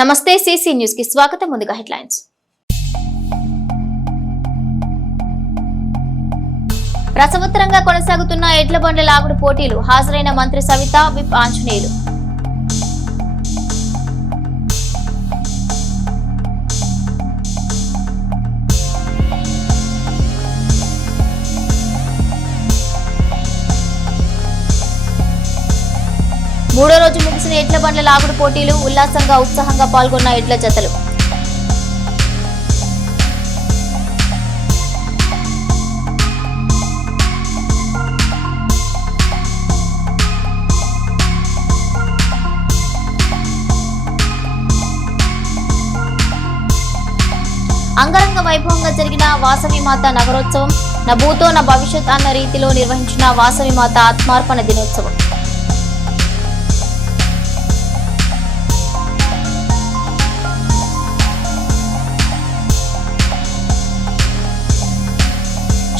నమస్తే CC news కి స్వాగతం. ముందుగా హెడ్లైన్స్. రసవత్తరంగా కొనసాగుతున్న ఎడ్ల బండ్ల లాగుడు పోటీలు. హాజరైన మంత్రి సవిత, విప్ ఆంజనేయులు. మూడో రోజు ముగిసిన ఎడ్ల బండ్ల లాగుడు పోటీలు. ఉల్లాసంగా ఉత్సాహంగా పాల్గొన్న ఎడ్ల జతలు. అంగరంగ వైభవంగా జరిగిన వాసవి మాత నగరోత్సవం. నా భూతో నా భవిష్యత్ అన్న రీతిలో నిర్వహించిన వాసవి మాత ఆత్మార్పణ దినోత్సవం.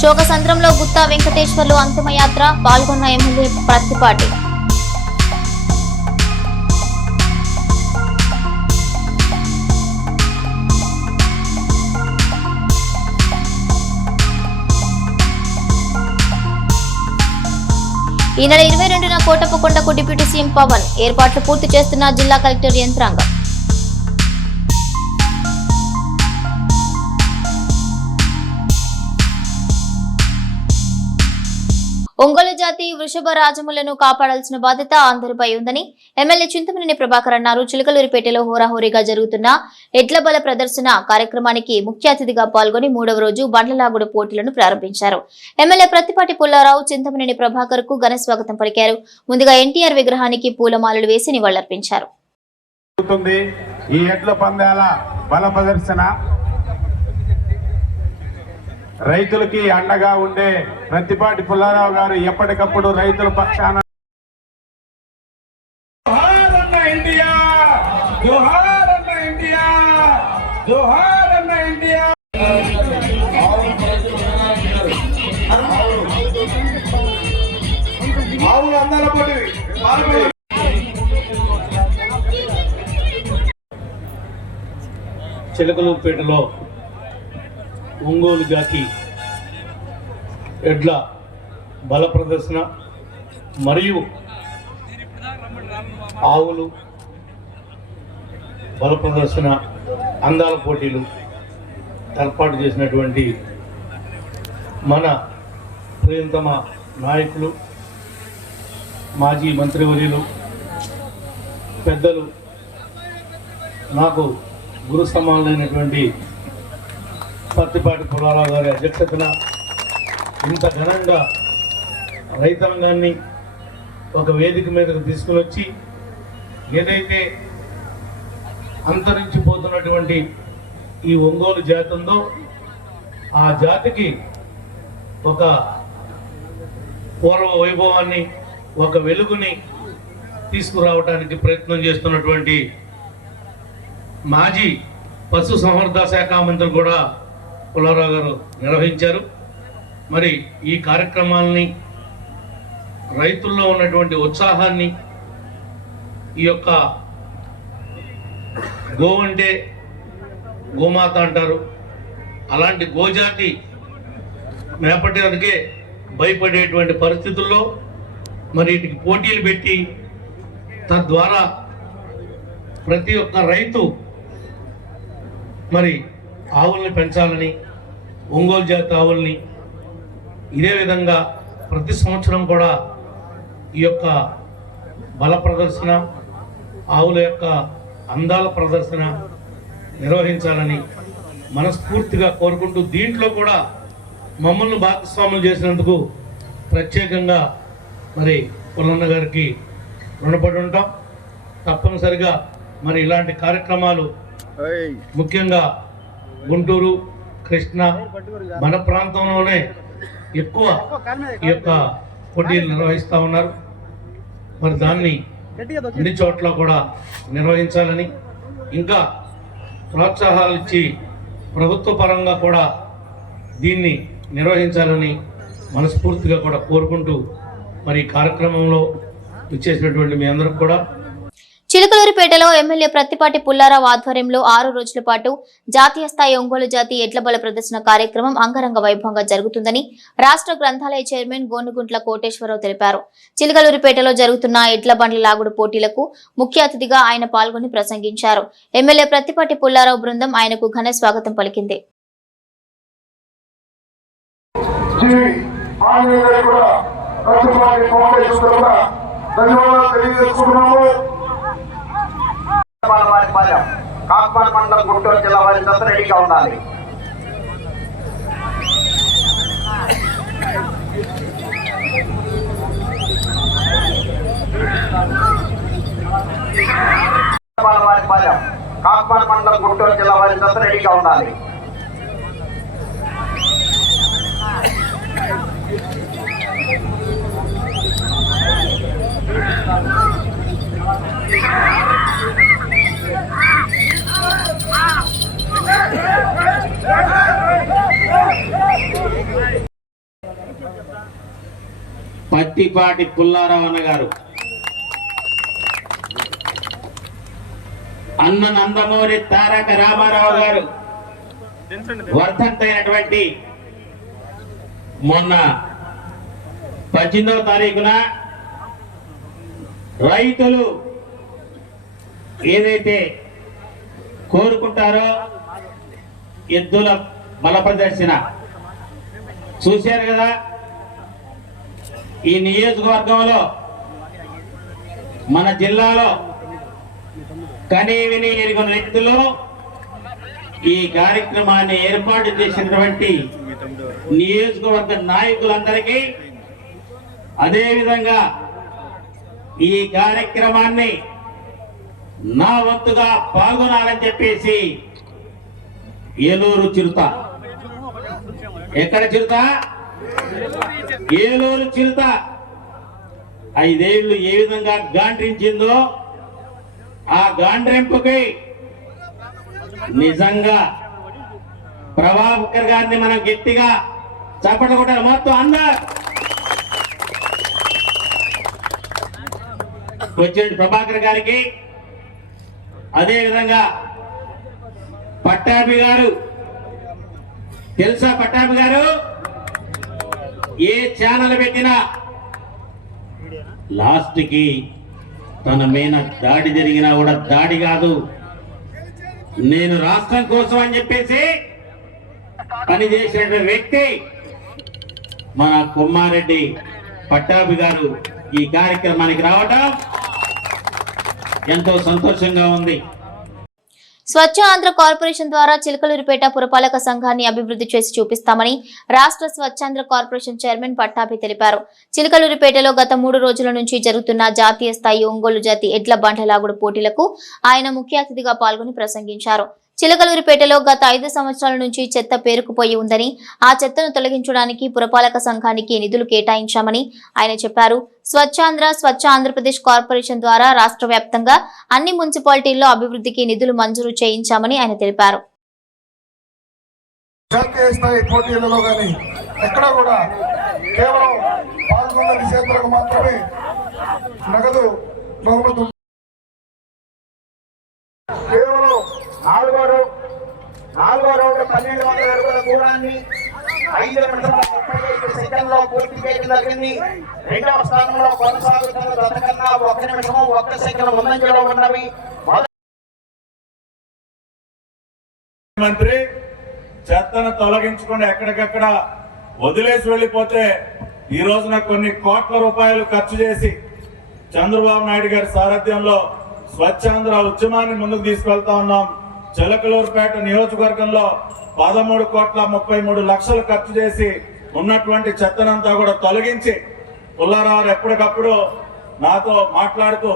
శోకసంద్రంలో గుత్తా వెంకటేశ్వర్లు అంతిమయాత్ర. పాల్గొన్న ఎమ్మెల్యే ప్రత్తిపాటి. ఈ నెల 22న కోటప్పకొండకు డిప్యూటీ సీఎం పవన్. ఏర్పాట్లు పూర్తి చేస్తున్న జిల్లా కలెక్టర్ యంత్రాంగం. ఒంగోలు జాతి వృషభ రాజములను కాపాడాల్సిన బాధ్యత అందరిపై ఉందని ఎమ్మెల్యే చింతమనేని ప్రభాకర్ అన్నారు. చిలకలూరిపేటలో హోరాహోరీగా జరుగుతున్న ఎడ్ల బల ప్రదర్శన కార్యక్రమానికి ముఖ్య అతిథిగా పాల్గొని మూడవ రోజు బండ్ల లాగుడు పోటీలను ప్రారంభించారు. ఎమ్మెల్యే ప్రత్తిపాటి పుల్లారావు చింతమనేని ప్రభాకర్ కు ఘన స్వాగతం పలికారు. ముందుగా ఎన్టీఆర్ విగ్రహానికి పూలమాలలు వేసి నివాళులర్పించారు. ఈ ఎడ్ల పందాల బల ప్రదర్శన రైతులకి అండగా ఉండే ప్రత్తిపాటి పుల్లారావు గారు ఎప్పటికప్పుడు రైతుల పక్షాన చిలకలూరుపేటలో ఒంగోలు జాతి ఎడ్ల బల ప్రదర్శన మరియు ఆవులు బల ప్రదర్శన అందాల పోటీలు ఏర్పాటు చేసినటువంటి మన ప్రియతమ నాయకులు, మాజీ మంత్రివర్యులు, పెద్దలు, నాకు గురు సమానులైనటువంటి ప్రత్తిపాటి పుల్లారావు గారి అధ్యక్షతన ఇంత ఘనంగా రైతాంగాన్ని ఒక వేదిక మీదకు తీసుకుని వచ్చి ఏదైతే అంతరించిపోతున్నటువంటి ఈ ఒంగోలు జాతి ఉందో ఆ జాతికి ఒక పూర్వ వైభవాన్ని, ఒక వెలుగుని తీసుకురావడానికి ప్రయత్నం చేస్తున్నటువంటి మాజీ పశు సంవర్ధక శాఖ మంత్రి కూడా పుల్లారావు గారు నిర్వహించారు. మరి ఈ కార్యక్రమాలని, రైతుల్లో ఉన్నటువంటి ఉత్సాహాన్ని, ఈ యొక్క గో అంటే గోమాత అంటారు, అలాంటి గోజాతి మేపటానికే భయపడేటువంటి పరిస్థితుల్లో మరి వీటికి పోటీలు పెట్టి తద్వారా ప్రతి ఒక్క రైతు మరి ఆవుల్ని పెంచాలని, ఒంగోలు జాతి ఆవుల్ని ఇదే విధంగా ప్రతి సంవత్సరం కూడా ఈ యొక్క బల ప్రదర్శన, ఆవుల యొక్క అందాల ప్రదర్శన నిర్వహించాలని మనస్ఫూర్తిగా కోరుకుంటూ, దీంట్లో కూడా మమ్మల్ని భాగస్వాములు చేసినందుకు ప్రత్యేకంగా మరి పుల్లన్న గారికి రుణపడి ఉంటాం. తప్పనిసరిగా మరి ఇలాంటి కార్యక్రమాలు ముఖ్యంగా గుంటూరు, కృష్ణ మన ప్రాంతంలోనే ఎక్కువ ఈ యొక్క పోటీలు నిర్వహిస్తూ ఉన్నారు. మరి దాన్ని అన్ని చోట్ల కూడా నిర్వహించాలని, ఇంకా ప్రోత్సాహాలు ఇచ్చి ప్రభుత్వ పరంగా కూడా దీన్ని నిర్వహించాలని మనస్ఫూర్తిగా కూడా కోరుకుంటూ మరి కార్యక్రమంలో విచ్చేసినటువంటి మీ అందరికి కూడా చిలుకలూరిపేటలో ఎమ్మెల్యే ప్రత్తిపాటి పుల్లారావు ఆధ్వర్యంలో 6 రోజుల పాటు జాతీయ స్థాయి ఒంగోలు జాతి ఎడ్లబల ప్రదర్శన కార్యక్రమం అంగరంగ వైభవంగా జరుగుతుందని రాష్ట్ర గ్రంథాలయ చైర్మన్ గోనుగుంట్ల కోటేశ్వరరావు తెలిపారు. చిలుకలూరిపేటలో జరుగుతున్న ఎడ్ల బండ్ల లాగుడు పోటీలకు ముఖ్య అతిథిగా ఆయన పాల్గొని ప్రసంగించారు. ఎమ్మెల్యే ప్రత్తిపాటి పుల్లారావు బృందం ఆయనకు ఘన స్వాగతం పలికింది. కాకినాడ మండలం గుంటూరు జిల్లా వారి రెడీగా ఉండాలి. కాకినాడ మండలం గుంటూరు జిల్లా వారి రెడీగా ఉండాలి. పత్తిపాటి పుల్లారావు అన్న గారు, అన్న నందమూరి తారక రామారావు గారు వర్ధంతైనటువంటి మొన్న 18వ తారీఖున రైతులు ఏదైతే కోరుకుంటారో ఎద్దుల బల ప్రదర్శన చూశారు కదా. ఈ నియోజకవర్గంలో మన జిల్లాలో కనీవిని ఎరుగని రైతులు ఈ కార్యక్రమాన్ని ఏర్పాటు చేసినటువంటి నియోజకవర్గ నాయకులందరికీ, అదేవిధంగా ఈ కార్యక్రమాన్ని నా వంతుగా పాల్గొనాలని చెప్పేసి ఏలూరు చిరుత, ఎక్కడ చిరుత? ఏలూరు చిరుత 5 ఏళ్లు ఏ విధంగా గాండ్రించిందో ఆ గాండ్రింపుకి నిజంగా ప్రభాకర్ గారిని మనం గట్టిగా చప్పట్లు కొట్టాలి. మొత్తం అందరూ వచ్చిన ప్రభాకర్ గారికి, అదేవిధంగా పట్టాభి గారు, తెలుసా పట్టాభి గారు? ఏ ఛానల్ పెట్టినా లాస్ట్ కి తన మీద దాడి జరిగినా కూడా దాడి కాదు, నేను రాష్ట్రం కోసం అని చెప్పేసి పనిచేసిన వ్యక్తి మన కొమ్మారెడ్డి పట్టాభి గారు ఈ కార్యక్రమానికి రావటం ఎంతో సంతోషంగా ఉంది. స్వచ్ఛ ఆంధ్ర కార్పొరేషన్ ద్వారా చిలుకలూరిపేట పురపాలక సంఘాన్ని అభివృద్ధి చేసి చూపిస్తామని రాష్ట్ర స్వచ్ఛాంధ్ర కార్పొరేషన్ చైర్మన్ పట్టాభి తెలిపారు. చిలుకలూరిపేటలో గత 3 రోజుల నుంచి జరుగుతున్న జాతీయ స్థాయి ఒంగోలు జాతి ఎడ్ల బండ్ల లాగుడు పోటీలకు ఆయన ముఖ్య అతిథిగా పాల్గొని ప్రసంగించారు. చిలుకలూరిపేటలో గత 5 సంవత్సరాల నుంచి చెత్త పేరుకుపోయి ఉందని, ఆ చెత్తను తొలగించడానికి పురపాలక సంఘానికి నిధులు కేటాయించామని ఆయన చెప్పారు. స్వచ్ఛ ఆంధ్రప్రదేశ్ కార్పొరేషన్ ద్వారా రాష్ట్ర వ్యాప్తంగా అన్ని మున్సిపాలిటీల్లో అభివృద్ధికి నిధులు మంజూరు చేయించామని ఆయన తెలిపారు. జాతీయ స్థాయి పోటీలలో కానీ ఎక్కడ కూడా కేవలం పాల్గొన్న విజేతలకు మాత్రమే నగదు బహుమతి. కేవలం 4వ రౌండ్ 1200 అడుగుల దూరాన్ని 5 నిమిషాల 35 సెకండ్లో పూర్తి చేయడం జరిగింది. 2వ స్థానంలో కొనసాగుతున్న గతకన్నా 1 నిమిషం 1 సెకండ్ ముందంజలో ఉన్నవి. మంత్రి చెత్తను తొలగించకుండా ఎక్కడికక్కడ వదిలేసి వెళ్ళిపోతే ఈ రోజున కొన్ని కోట్ల రూపాయలు ఖర్చు చేసి చంద్రబాబు నాయుడు గారి సారథ్యంలో స్వచ్ఛాంధ్ర ఉద్యమాన్ని ముందుకు తీసుకెళ్తా ఉన్నాం. చిలకలూరుపేట నియోజకవర్గంలో 13,33,00,000 ఖర్చు చేసి ఉన్నటువంటి చెత్తనంతా కూడా తొలగించి పుల్లారావు ఎప్పటికప్పుడు నాతో మాట్లాడుతూ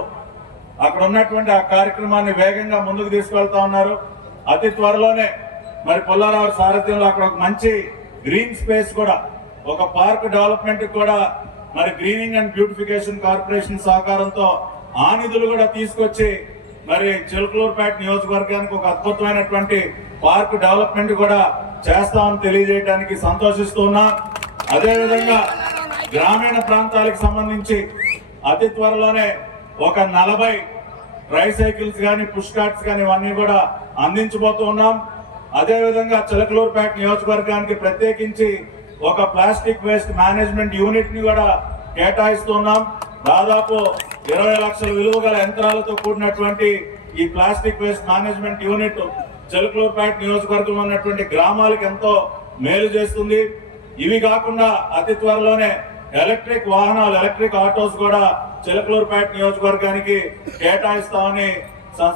అక్కడ ఉన్నటువంటి ఆ కార్యక్రమాన్ని వేగంగా ముందుకు తీసుకెళ్తా ఉన్నారు. అతి త్వరలోనే మరి పుల్లారావు సారథ్యంలో అక్కడ ఒక మంచి గ్రీన్ స్పేస్ కూడా, ఒక పార్క్ డెవలప్మెంట్ కూడా మరి గ్రీనింగ్ అండ్ బ్యూటిఫికేషన్ కార్పొరేషన్ సహకారంతో ఆ నిధులు కూడా తీసుకొచ్చి మరి చిలకలూరుపేట నియోజకవర్గానికి ఒక అద్భుతమైనటువంటి పార్క్ డెవలప్మెంట్ కూడా చేస్తామని తెలియజేయడానికి సంతోషిస్తున్నా. అదేవిధంగా గ్రామీణ ప్రాంతాలకు సంబంధించి అతి త్వరలోనే ఒక 40 ట్రైసైకిల్స్ కానీ పుష్ కార్ట్స్ కానీ ఇవన్నీ కూడా అందించబోతూ ఉన్నాం. అదేవిధంగా చిలకలూరుపేట నియోజకవర్గానికి ప్రత్యేకించి ఒక ప్లాస్టిక్ వేస్ట్ మేనేజ్మెంట్ యూనిట్ ని కూడా కేటాయిస్తున్నాం. దాదాపు 20 లక్షల విలువ గల యంత్రాలతో కూడినటువంటి ఈ plastic waste management unit Chilakaluripet నియోజకవర్గంలో ఉన్నటువంటి గ్రామాలకు ఎంతో మేలు చేస్తుంది. ఇవి కాకుండా అతి త్వరలోనే ఎలక్ట్రిక్ వాహనాలు, ఎలక్ట్రిక్ ఆటోస్ కూడా చిలకలూరుపేట నియోజకవర్గానికి కేటాయిస్తామని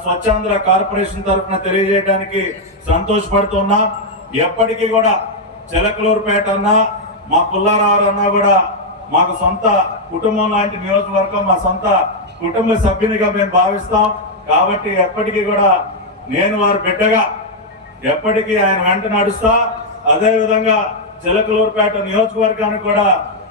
స్వచ్ఛాంధ్ర కార్పొరేషన్ తరఫున తెలియజేయడానికి సంతోషపడుతున్నా. ఎప్పటికీ కూడా చిలకలూరుపేట అన్నా, మా పుల్లారావు అన్నా కూడా మాకు సొంత కుటుంబం లాంటి నియోజకవర్గం, మా సొంత కుటుంబ సభ్యునిగా మేము భావిస్తాం. కాబట్టి ఎప్పటికీ కూడా నేను వారి బిడ్డగా ఎప్పటికీ ఆయన వెంట నడుస్తా. అదేవిధంగా చిలకలూరుపేట నియోజకవర్గానికి కూడా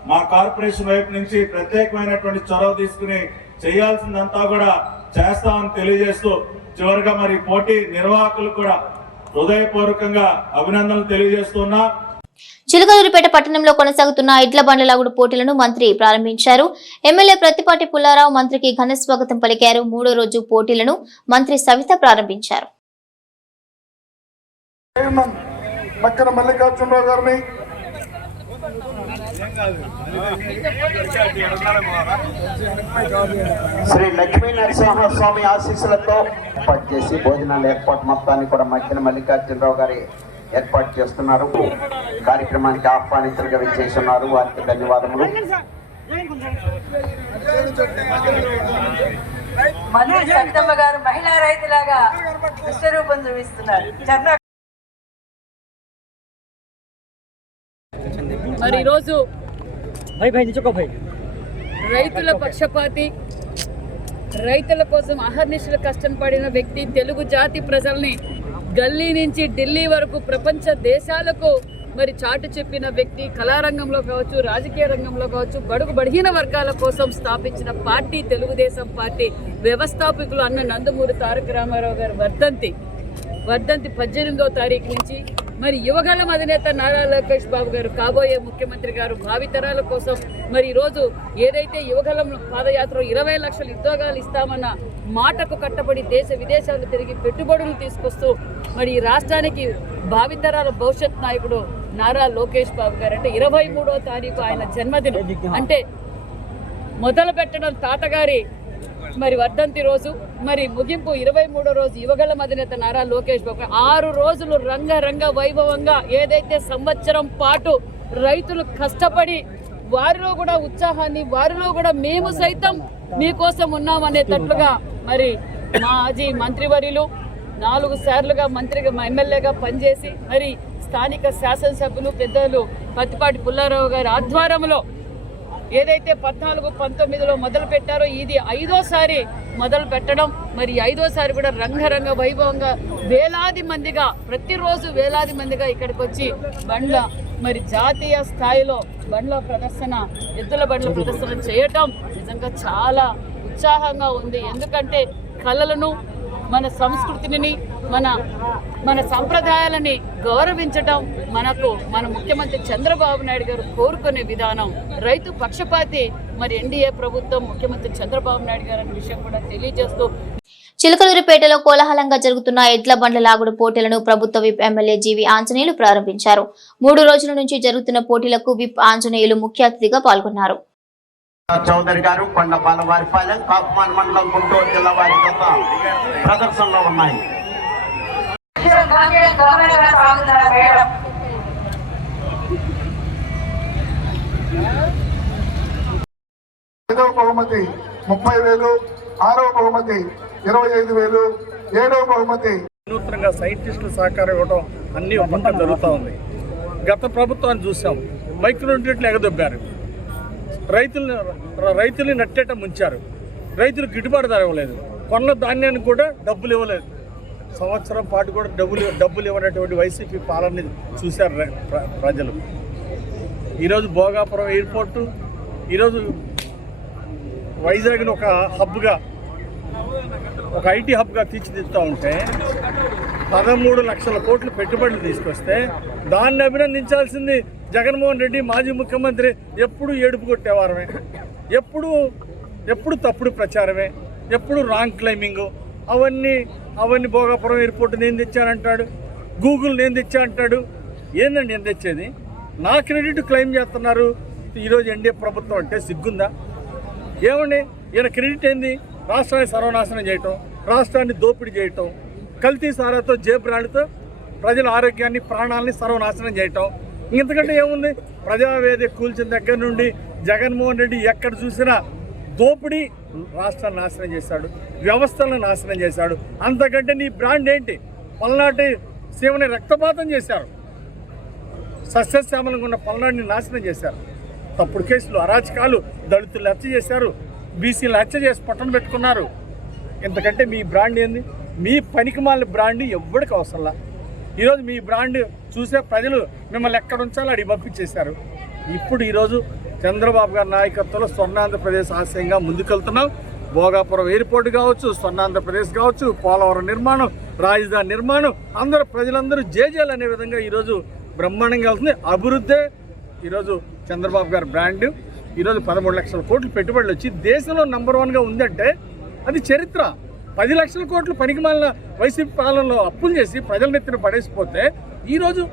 మా కార్పొరేషన్ వైపు నుంచి ప్రత్యేకమైనటువంటి చొరవ తీసుకుని చేయాల్సిందంతా కూడా చేస్తామని తెలియజేస్తూ, చివరిగా మరి పోటీ నిర్వాహకులకు కూడా హృదయపూర్వకంగా అభినందనలు తెలియజేస్తున్నా. చిలకలూరిపేట పట్టణంలో కొనసాగుతున్న ఎడ్ల బండ్ల లాగుడు పోటీలను మంత్రి ప్రారంభించారు. ఎమ్మెల్యే ప్రత్తిపాటి పుల్లారావు మంత్రికి ఘన స్వాగతం పలికారు. 3వ రోజు పోటీలను మంత్రి సవిత ప్రారంభించారు. మక్కన మల్లికార్జునరావు గారిని, శ్రీ లక్ష్మీ నరసింహస్వామి ఆశీస్సులతో ఏర్పాటు చేసి భోజనాల ఏర్పాటు మొత్తాన్ని కూడా మధ్యన మల్లికార్జునరావు గారి ఏర్పాటు చేస్తున్నారు. కార్యక్రమానికి ఆహ్వానితులుగా విచ్చేస్తున్నారు. వారికి ధన్యవాదములు. మంత్రి సత్తమ్మ గారు మహిళా రైతులాగా విశ్వరూపం చూపిస్తున్నారు. మరి ఈరోజు రైతుల పక్షపాతి, రైతుల కోసం అహర్నిశలు కష్టం పడిన వ్యక్తి, తెలుగు జాతి ప్రజల్ని గల్లీ నుంచి ఢిల్లీ వరకు ప్రపంచ దేశాలకు మరి చాటు చెప్పిన వ్యక్తి, కళారంగంలో కావచ్చు, రాజకీయ రంగంలో కావచ్చు, బడుగు బలహీన వర్గాల కోసం స్థాపించిన పార్టీ తెలుగుదేశం పార్టీ వ్యవస్థాపకులు అన్న నందమూరి తారక రామారావు గారు వర్ధంతి 18వ తారీఖు నుంచి మరి యువగలం అధినేత నారా లోకేష్ బాబు గారు, కాబోయే ముఖ్యమంత్రి గారు, భావితరాల కోసం మరి ఈరోజు ఏదైతే యువగలం పాదయాత్ర 20 లక్షల ఉద్యోగాలు ఇస్తామన్న మాటకు కట్టబడి దేశ విదేశాలు తిరిగి పెట్టుబడులు తీసుకొస్తూ మరి ఈ రాష్ట్రానికి భావితరాల భవిష్యత్ నాయకుడు నారా లోకేష్ బాబు గారు అంటే 23వ తారీఖు ఆయన జన్మదినం. అంటే మొదలు పెట్టడం తాతగారి మరి వర్ధంతి రోజు, మరి ముగింపు 23వ రోజు యువగలం అధినేత నారా లోకేష్ బాబు 6 రోజులు రంగ వైభవంగా ఏదైతే సంవత్సరం పాటు రైతులు కష్టపడి వారిలో కూడా ఉత్సాహాన్ని, వారిలో కూడా మేము సైతం మీకోసం ఉన్నామనేటట్లుగా మరి మాజీ మంత్రివర్యులు 4 సార్లుగా మంత్రిగా ఎమ్మెల్యేగా పనిచేసి మరి స్థానిక శాసనసభ్యులు పెద్దలు ప్రత్తిపాటి పుల్లారావు గారి ఆధ్వర్యంలో ఏదైతే 14-19లో మొదలు పెట్టారో ఇది 5వసారి మొదలు పెట్టడం. మరి 5వసారి కూడా రంగ వైభవంగా వేలాది మందిగా, ప్రతిరోజు వేలాది మందిగా ఇక్కడికి వచ్చి బండ్ల మరి జాతీయ స్థాయిలో బండ్ల ప్రదర్శన, ఎద్దుల బండ్ల ప్రదర్శన చేయటం నిజంగా చాలా ఉత్సాహంగా ఉంది. ఎందుకంటే కళలను, మన సంస్కృతిని, మన సంప్రదాయాలని గౌరవించటం మన ముఖ్యమంత్రి చంద్రబాబు నాయుడు గారు కోరుకునే విధానం. రైతు పక్షపాతి మరి ఎన్డీఏ ప్రభుత్వం, ముఖ్యమంత్రి చంద్రబాబు నాయుడు గారు అనే విషయం కూడా తెలియజేస్తూ చిలకలూరిపేటలో కోలాహలంగా జరుగుతున్న ఎడ్ల బండ్ల లాగుడు పోటీలను ప్రభుత్వ విప్ ఎమ్మెల్యే జీవి ఆంజనేయులు ప్రారంభించారు. 3 రోజుల నుంచి జరుగుతున్న పోటీలకు విప్ ఆంజనేయులు ముఖ్య అతిథిగా పాల్గొన్నారు. చౌదరి గారు కొండ బాలవారిపాలెం, కాకుమాన్ మండలం, గుంటూరు జిల్లా వారి జత ప్రదర్శనలో ఉన్నాయి. 5వ బహుమతి 30,000, 6వ బహుమతి 25,000, 7వ బహుమతి. వినూత్నంగా సైంటిస్టుల సహకారం ఇవ్వడం అన్ని పక్కన జరుగుతూ ఉంది. గత ప్రభుత్వాన్ని చూసాం, మైక్రోన్యూట్రియంట్లు ఎగదొబ్బారు, రైతుల్ని నట్టేట ముంచారు, రైతులు గిట్టుబాటు ధర ఇవ్వలేదు, కొన్న ధాన్యానికి కూడా డబ్బులు ఇవ్వలేదు. సంవత్సరం పాటు కూడా డబ్బులు ఇవ్వనటువంటి వైసీపీ పాలనని చూశారు ప్రజలు. ఈరోజు భోగాపురం ఎయిర్పోర్టు, ఈరోజు వైజాగ్ని ఒక హబ్గా, ఒక ఐటీ హబ్గా తీర్చిదిద్దుతూ ఉంటే 13 లక్షల కోట్లు పెట్టుబడులు తీసుకొస్తే దాన్ని అభినందించాల్సింది జగన్మోహన్ రెడ్డి మాజీ ముఖ్యమంత్రి. ఎప్పుడు ఏడుపు కొట్టేవారమే, ఎప్పుడు తప్పుడు ప్రచారమే. ఎప్పుడు రాంగ్ క్లైమింగ్, అవన్నీ భోగాపురం ఎయిర్పోర్ట్ నేను తెచ్చానంటాడు, గూగుల్ నేను తెచ్చా అంటాడు. ఏందండి నేను తెచ్చేది? నా క్రెడిట్ క్లెయిమ్ చేస్తున్నారు ఈరోజు ఎన్డీఏ ప్రభుత్వం అంటే సిగ్గుందా? ఏమండి ఈయన క్రెడిట్ ఏంది? రాష్ట్రాన్ని సర్వనాశనం చేయటం, రాష్ట్రాన్ని దోపిడీ చేయటం, కల్తీ సారాతో జేబ్రాళ్ళతో ప్రజల ఆరోగ్యాన్ని ప్రాణాలని సర్వనాశనం చేయటం. ఇంతకంటే ఏముంది? ప్రజావేదిక కూల్చిన దగ్గర నుండి జగన్మోహన్ రెడ్డి ఎక్కడ చూసినా దోపిడీ, రాష్ట్రాన్ని నాశనం చేశాడు, వ్యవస్థలను నాశనం చేశాడు. అంతకంటే నీ బ్రాండ్ ఏంటి? పల్నాటి సీమని రక్తపాతం చేశారు, సస్యశ్యామలంగా ఉన్న పల్నాడిని నాశనం చేశారు. తప్పుడు కేసులు, అరాచకాలు, దళితులు హత్య చేశారు, బీసీలు హత్య చేసి పట్టణ పెట్టుకున్నారు. ఇంతకంటే మీ బ్రాండ్ ఏంది? మీ పనికిమాలిన బ్రాండ్ ఎవ్వడికి అవసరంలా. ఈరోజు మీ బ్రాండ్ చూసే ప్రజలు మిమ్మల్ని ఎక్కడ ఉంచాలో అడిగి పంపించేశారు. ఇప్పుడు ఈరోజు చంద్రబాబు గారి నాయకత్వంలో స్వర్ణాంధ్రప్రదేశ్ ఆశయంగా ముందుకెళ్తున్నాం. భోగాపురం ఎయిర్పోర్ట్ కావచ్చు, స్వర్ణాంధ్రప్రదేశ్ కావచ్చు, పోలవరం నిర్మాణం, రాజధాని నిర్మాణం, ప్రజలందరూ జేజేలు అనే విధంగా ఈరోజు బ్రహ్మాండంగా వెళ్తుంది. అభివృద్ధి ఈరోజు చంద్రబాబు గారి బ్రాండ్. ఈరోజు 13 లక్షల కోట్లు పెట్టుబడులు వచ్చి దేశంలో నంబర్ 1గా ఉందంటే అది చరిత్ర. 10 లక్షల కోట్లు పనికిమాలిన వైసీపీ పాలనలో అప్పులు చేసి ప్రజల నెత్తిన పడేసిపోతే ఈరోజు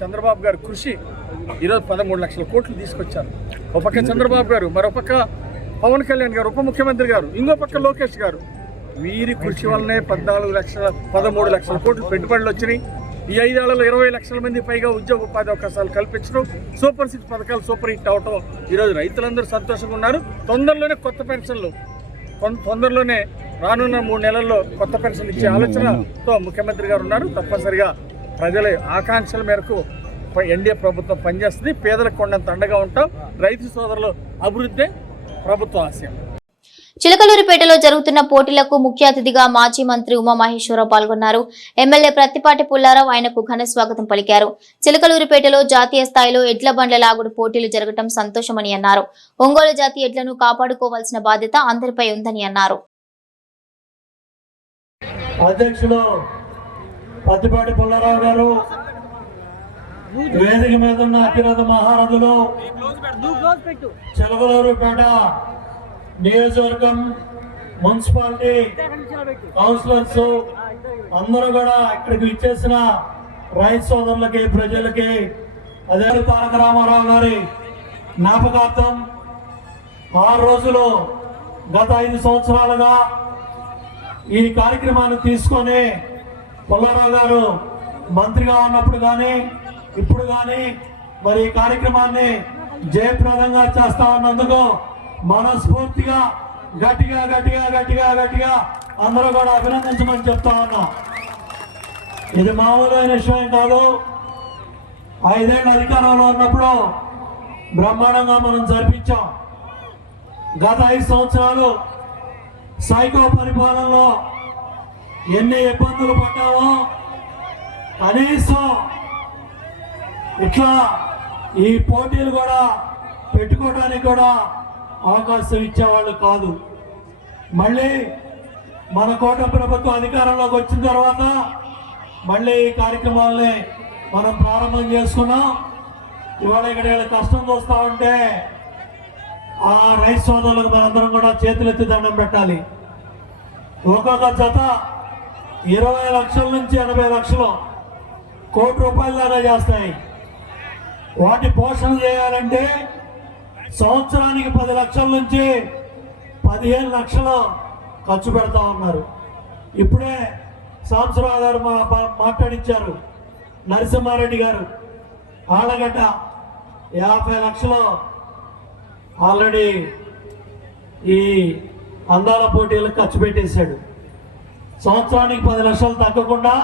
చంద్రబాబు గారి కృషి ఈరోజు 13 లక్షల కోట్లు తీసుకొచ్చారు. ఒక పక్క చంద్రబాబు గారు, మరో పక్క పవన్ కళ్యాణ్ గారు, ఉప ముఖ్యమంత్రి గారు, ఇంకో పక్క లోకేష్ గారు. వీరి కృషి వల్లనే 13 లక్షల కోట్లు పెట్టుబడులు వచ్చినాయి. ఈ 5 ఏళ్లలో 20 లక్షల మంది పైగా ఉద్యోగ ఉపాధి అవకాశాలు కల్పించడం, సూపర్ సిక్స్ పథకాలు సూపర్ హిట్ అవటం, ఈరోజు రైతులందరూ సంతోషంగా ఉన్నారు. తొందరలోనే కొత్త పెన్షన్లు, తొందరలోనే రానున్న 3 నెలల్లో కొత్త పెన్షన్లు ఇచ్చే ఆలోచనతో ముఖ్యమంత్రి గారు ఉన్నారు. తప్పనిసరిగా ప్రజల ఆకాంక్షల మేరకు ఎన్డీఏ ప్రభుత్వం పనిచేస్తుంది. పేదలకు కొండంత అండగా ఉంటాం. రైతు సోదరులు అభివృద్ధి ప్రభుత్వ ఆశయం. చిలకలూరిపేటలో జరుగుతున్న పోటీలకు ముఖ్య అతిథిగా మాజీ మంత్రి ఉమామహేశ్వరరావు పాల్గొన్నారు. ఎమ్మెల్యే ప్రత్తిపాటి పుల్లారావు ఆయనకు ఘన స్వాగతం పలికారు. చిలకలూరిపేటలో జాతీయ స్థాయిలో ఎడ్ల బండ్ల లాగుడు పోటీలు జరగడం సంతోషమని అన్నారు. ఒంగోలు జాతి ఎడ్లను కాపాడుకోవాల్సిన బాధ్యత అందరిపై ఉందని అన్నారు. అధ్యక్షుడు ప్రత్తిపాటి పుల్లారావు గారు, వేదిక మీద ఉన్న అతిరథ మహారథులు, చిలకలూరిపేట నియోజకవర్గం మున్సిపాలిటీ కౌన్సిలర్స్ అందరూ కూడా ఇక్కడికి ఇచ్చేసిన రైతు సోదరులకి, ప్రజలకి, అదే తారక రామారావు గారి జ్ఞాపకార్థం 6 రోజులు గత 5 సంవత్సరాలుగా ఈ కార్యక్రమాన్ని తీసుకొని పుల్లారావు గారు మంత్రిగా ఉన్నప్పుడు కానీ ఇప్పుడు కానీ మరి ఈ కార్యక్రమాన్ని జయప్రదంగా చేస్తా ఉన్నందుకు మనస్ఫూర్తిగా గట్టిగా అందరూ కూడా అభినందించమని చెప్తా ఉన్నాం. ఇది మామూలైన విషయం కాదు. 5 ఏళ్ళ అధికారంలో ఉన్నప్పుడు బ్రహ్మాండంగా మనం జరిపించాం. గత 5 సంవత్సరాలు సైకో పరిపాలనలో ఎన్ని ఇబ్బందులు పడ్డామో కనీసం ఇట్లా ఈ పోటీలు కూడా పెట్టుకోవడానికి కూడా అవకాశం ఇచ్చేవాళ్ళు కాదు. మళ్ళీ మన కూటమి ప్రభుత్వం అధికారంలోకి వచ్చిన తర్వాత మళ్ళీ ఈ కార్యక్రమాలని మనం ప్రారంభం చేసుకున్నాం. ఇవాళ ఇక్కడ కష్టం చూస్తూ ఉంటే ఆ రైతు సోదరులకు మనందరం కూడా చేతులెత్తి దండం పెట్టాలి. ఒక్కొక్క జత 20 లక్షల నుంచి 80 లక్షలు, కోటి రూపాయల దాకా చేస్తాయి. వాటి పోషణ చేయాలంటే సంవత్సరానికి 10 లక్షల నుంచి 15 లక్షలు ఖర్చు పెడతా ఉన్నారు. ఇప్పుడే సాంబశివరావు గారు మాట్లాడించారు, నరసింహారెడ్డి గారు ఆళ్ళగడ్డ 50 లక్షలు ఆల్రెడీ ఈ అందాల పోటీలకు ఖర్చు పెట్టేశాడు. సంవత్సరానికి 10 లక్షలు తగ్గకుండా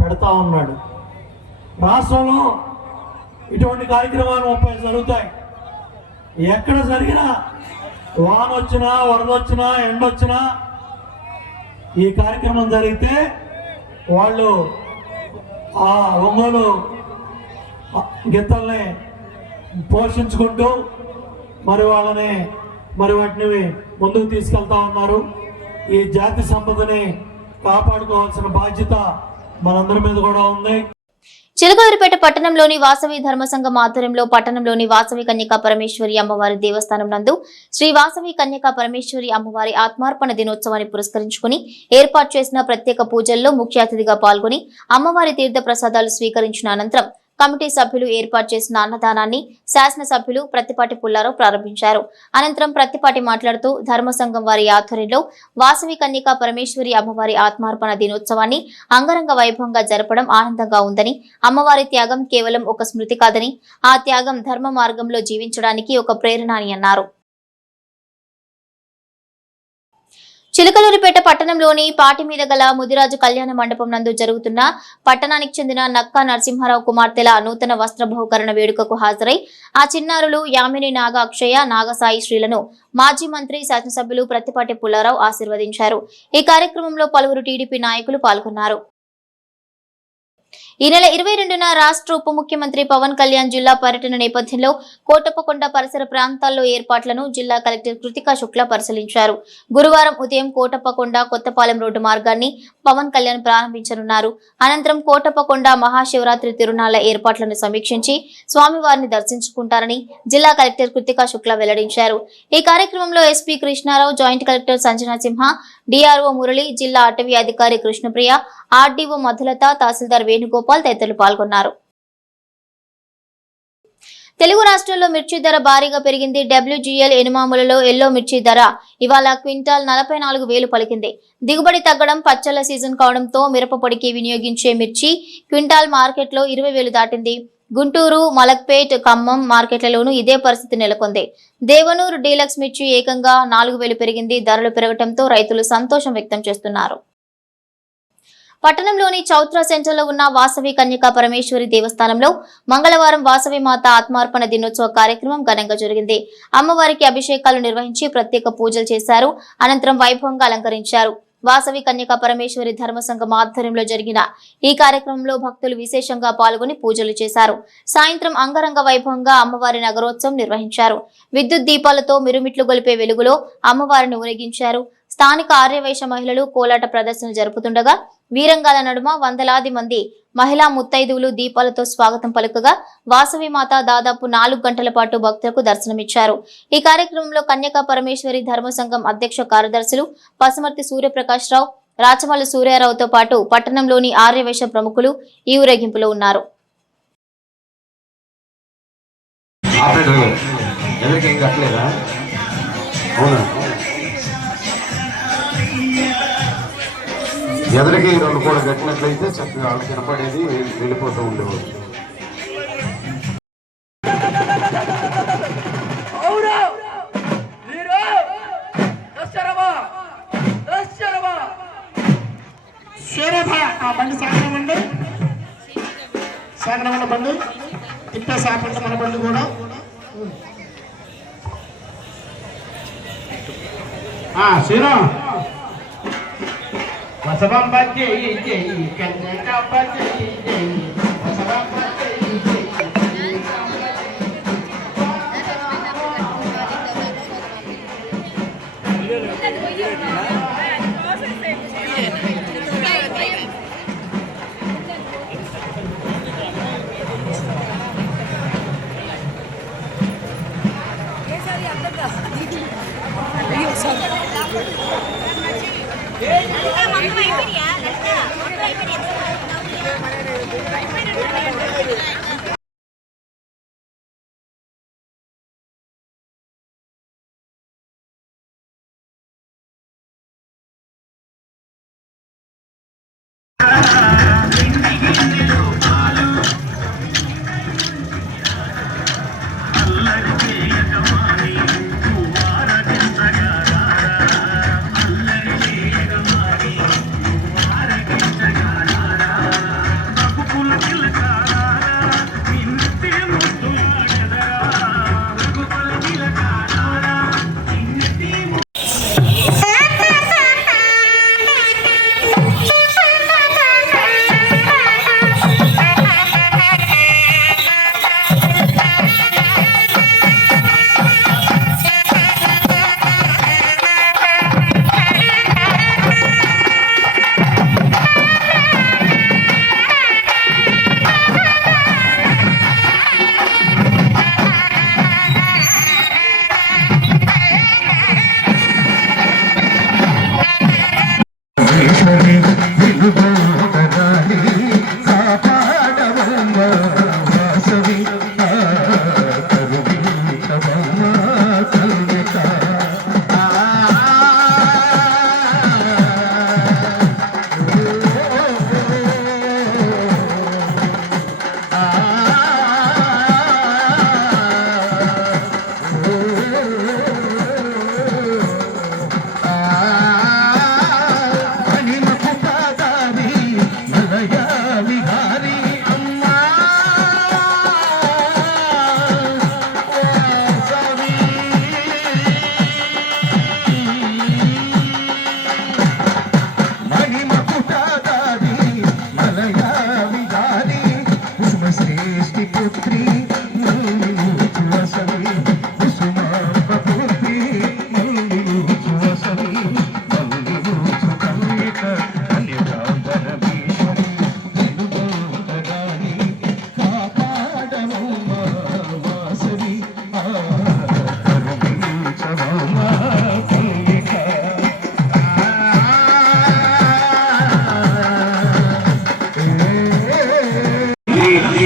పెడతా ఉన్నాడు. రాష్ట్రంలో ఇటువంటి కార్యక్రమాలు 30 జరుగుతాయి. ఎక్కడ జరిగినా వాన వచ్చినా, వరద వచ్చినా, ఎండ వచ్చినా ఈ కార్యక్రమం జరిగితే వాళ్ళు ఆ ఒంగోలు గిత్తల్ని పోషించుకుంటూ మరి వాటిని ముందుకు తీసుకెళ్తా ఉన్నారు. ఈ జాతి సంపదని కాపాడుకోవాల్సిన బాధ్యత మనందరి మీద కూడా ఉంది. చిలకలూరిపేట పట్టణంలోని వాసవి ధర్మ సంఘం ఆధ్వర్యంలో పట్టణంలోని వాసవి కన్యకా పరమేశ్వరి అమ్మవారి దేవస్థానం నందు శ్రీ వాసవి కన్యకా పరమేశ్వరి అమ్మవారి ఆత్మార్పణ దినోత్సవాన్ని పురస్కరించుకుని ఏర్పాటు చేసిన ప్రత్యేక పూజల్లో ముఖ్య అతిథిగా పాల్గొని అమ్మవారి తీర్థ ప్రసాదాలు స్వీకరించిన అనంతరం కమిటీ సభ్యులు ఏర్పాటు చేసిన అన్నదానాన్ని శాసనసభ్యులు ప్రత్తిపాటి పుల్లారావు ప్రారంభించారు. అనంతరం ప్రత్తిపాటి మాట్లాడుతూ ధర్మ సంఘం వారి ఆధ్వర్యంలో వాసవి కన్యకా పరమేశ్వరి అమ్మవారి ఆత్మార్పణ దినోత్సవాన్ని అంగరంగ వైభవంగా జరపడం ఆనందంగా ఉందని, అమ్మవారి త్యాగం కేవలం ఒక స్మృతి కాదని, ఆ త్యాగం ధర్మ మార్గంలో జీవించడానికి ఒక ప్రేరణ అని అన్నారు. చిలకలూరిపేట పట్టణంలోని పాటి మీద గల ముదిరాజు కళ్యాణ మండపం నందు జరుగుతున్న పట్టణానికి చెందిన నక్కా నరసింహారావు కుమార్తెల నూతన వస్త్ర బహుకరణ వేడుకకు హాజరై ఆ చిన్నారులు యామిని నాగ అక్షయ నాగసాయి శ్రీలను మాజీ మంత్రి శాసనసభ్యులు ప్రత్తిపాటి పుల్లారావు ఆశీర్వదించారు. ఈ కార్యక్రమంలో పలువురు టీడీపీ నాయకులు పాల్గొన్నారు. ఈ నెల 22న రాష్ట్ర ఉప ముఖ్యమంత్రి పవన్ కళ్యాణ్ జిల్లా పర్యటన నేపథ్యంలో కోటప్పకొండ పరిసర ప్రాంతాల్లో ఏర్పాట్లను జిల్లా కలెక్టర్ కృతికా శుక్లా పరిశీలించారు. గురువారం ఉదయం కోటప్పకొండ కొత్తపాలెం రోడ్డు మార్గాన్ని పవన్ కళ్యాణ్ ప్రారంభించనున్నారు. అనంతరం కోటప్పకొండ మహాశివరాత్రి తిరునాళ్ల ఏర్పాట్లను సమీక్షించి స్వామివారిని దర్శించుకుంటారని జిల్లా కలెక్టర్ కృతికా శుక్లా వెల్లడించారు. ఈ కార్యక్రమంలో SP Krishna Rao, joint collector Sanjana Simha, DRO Murali, జిల్లా అటవీ అధికారి కృష్ణప్రియ, ఆర్డీఓ మధులత, తహసీల్దార్ వేణుగోపాల్ తదితరులు పాల్గొన్నారు. తెలుగు రాష్ట్రాల్లో మిర్చి ధర భారీగా పెరిగింది. WGL ఎనుమాములలో ఎల్లో మిర్చి ధర ఇవాళ క్వింటాల్ 44,000 పలికింది. దిగుబడి తగ్గడం, పచ్చళ్ల సీజన్ కావడంతో మిరప పొడికి వినియోగించే మిర్చి క్వింటాల్ మార్కెట్లో 20,000 దాటింది. గుంటూరు, మలక్పేట్, ఖమ్మం మార్కెట్లలోనూ ఇదే పరిస్థితి నెలకొంది. దేవనూరు డీలక్స్ మిర్చి ఏకంగా 4,000 పెరిగింది. ధరలు పెరగడంతో రైతులు సంతోషం వ్యక్తం చేస్తున్నారు. పట్టణంలోని చౌత్రా సెంటర్లో ఉన్న వాసవి కన్యకా పరమేశ్వరి దేవస్థానంలో మంగళవారం వాసవి మాత ఆత్మార్పణ దినోత్సవ కార్యక్రమం ఘనంగా జరిగింది. అమ్మవారికి అభిషేకాలు నిర్వహించి ప్రత్యేక పూజలు చేశారు. అనంతరం వైభవంగా అలంకరించారు. వాసవి కన్యకా పరమేశ్వరి ధర్మ సంఘం ఆధ్వర్యంలో జరిగిన ఈ కార్యక్రమంలో భక్తులు విశేషంగా పాల్గొని పూజలు చేశారు. సాయంత్రం అంగరంగ వైభవంగా అమ్మవారి నగరోత్సవం నిర్వహించారు. విద్యుత్ దీపాలతో మిరుమిట్లు గొలిపే వెలుగులో అమ్మవారిని ఊరేగించారు. స్థానిక ఆర్యవైశ్య మహిళలు కోలాట ప్రదర్శన జరుపుతుండగా వీరంగాల నడుమ వందలాది మంది మహిళా ముత్తైదువులు దీపాలతో స్వాగతం పలుకగా వాసవి మాత దాదాపు 4 గంటల పాటు భక్తులకు దర్శనమిచ్చారు. ఈ కార్యక్రమంలో కన్యకా పరమేశ్వరి ధర్మ సంఘం అధ్యక్ష కార్యదర్శులు పసుమర్తి సూర్యప్రకాష్ రావు, రాచమల్లి సూర్యారావుతో పాటు పట్టణంలోని ఆర్యవైశ్య ప్రముఖులు ఈ ఊరేగింపులో ఉన్నారు. ఎదురికి 2 కూడా కట్టినట్లయితే చక్కగా వాళ్ళకి వినపడేది, వెళ్ళిపోతూ ఉండేవాడు. బండి సాగనమండి, సాగనమన్న బండి తిప్పే సాపండి మన బండి కూడా. శ్రీరా వసవంబ జై జై కన్యకాంబ జై జై వసవంబ జై జై.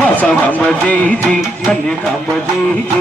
బసవాంబ జై జై కన్యకాంబ జై జై.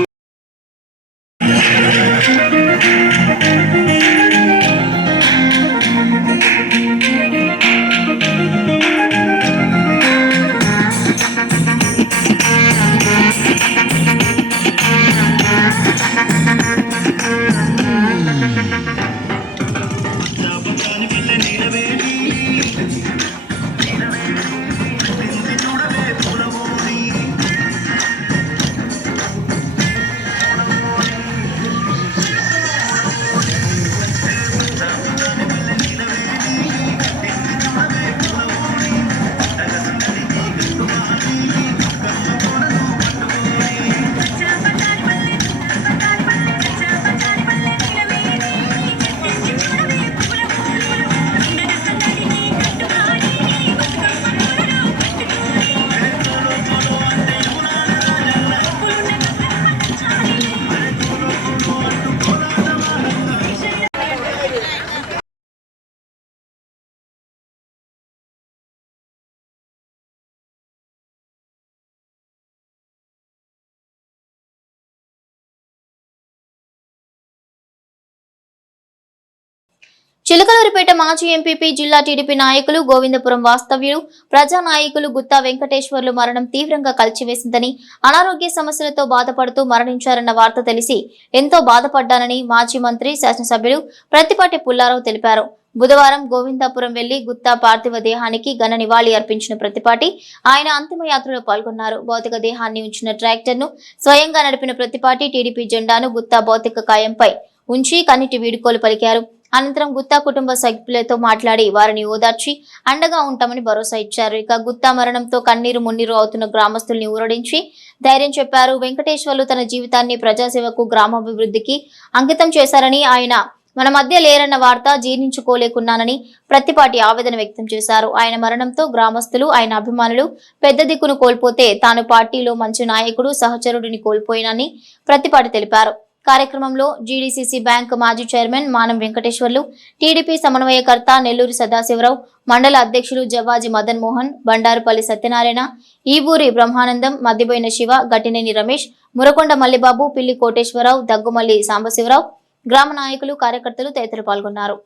చిలకలూరిపేట మాజీ ఎంపీపీ జిల్లా టీడీపీ నాయకులు గోవిందపురం వాస్తవ్యులు ప్రజా నాయకులు గుత్తా వెంకటేశ్వర్లు మరణం తీవ్రంగా కలిచివేసిందని, అనారోగ్య సమస్యలతో బాధపడుతూ మరణించారన్న వార్త తెలిసి ఎంతో బాధపడ్డానని మాజీ మంత్రి శాసనసభ్యులు ప్రత్తిపాటి పుల్లారావు తెలిపారు. బుధవారం గోవిందాపురం వెళ్లి గుత్తా పార్థివ దేహానికి ఘన నివాళి అర్పించిన ప్రత్తిపాటి ఆయన అంతిమయాత్రలో పాల్గొన్నారు. భౌతిక దేహాన్ని ఉంచిన ట్రాక్టర్ ను స్వయంగా నడిపిన ప్రత్తిపాటి టీడీపీ జెండాను గుత్తా భౌతిక కాయంపై ఉంచి కన్నీటి వీడుకోలు పలికారు. అనంతరం గుత్తా కుటుంబ సభ్యులతో మాట్లాడి వారిని ఓదార్చి అండగా ఉంటామని భరోసా ఇచ్చారు. ఇక గుత్తా మరణంతో కన్నీరు మున్నీరు అవుతున్న గ్రామస్తుల్ని ఊరడించి ధైర్యం చెప్పారు. వెంకటేశ్వర్లు తన జీవితాన్ని ప్రజాసేవకు గ్రామాభివృద్ధికి అంకితం చేశారని, ఆయన మన మధ్య లేరన్న వార్త జీర్ణించుకోలేకున్నానని ప్రత్తిపాటి ఆవేదన వ్యక్తం చేశారు. ఆయన మరణంతో గ్రామస్తులు, ఆయన అభిమానులు పెద్ద దిక్కును కోల్పోతే తాను పార్టీలో మంచి నాయకుడు, సహచరుడిని కోల్పోయినని ప్రత్తిపాటి తెలిపారు. కార్యక్రమంలో జీడీసీసీ బ్యాంక్ మాజీ చైర్మన్ మానం వెంకటేశ్వర్లు, టీడీపీ సమన్వయకర్త నెల్లూరి సదాశివరావు, మండల అధ్యక్షులు జవాజీ మదన్ మోహన్, బండారుపల్లి సత్యనారాయణ, ఈబూరి బ్రహ్మానందం, మద్దిబోయిన శివ, గట్టినేని రమేష్, మురకొండ మల్లిబాబు, పిల్లి కోటేశ్వరరావు, దగ్గుమల్లి సాంబశివరావు, గ్రామ నాయకులు, కార్యకర్తలు తదితరులు పాల్గొన్నారు.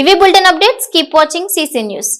ఇవి bulletin updates. Keep watching CC news.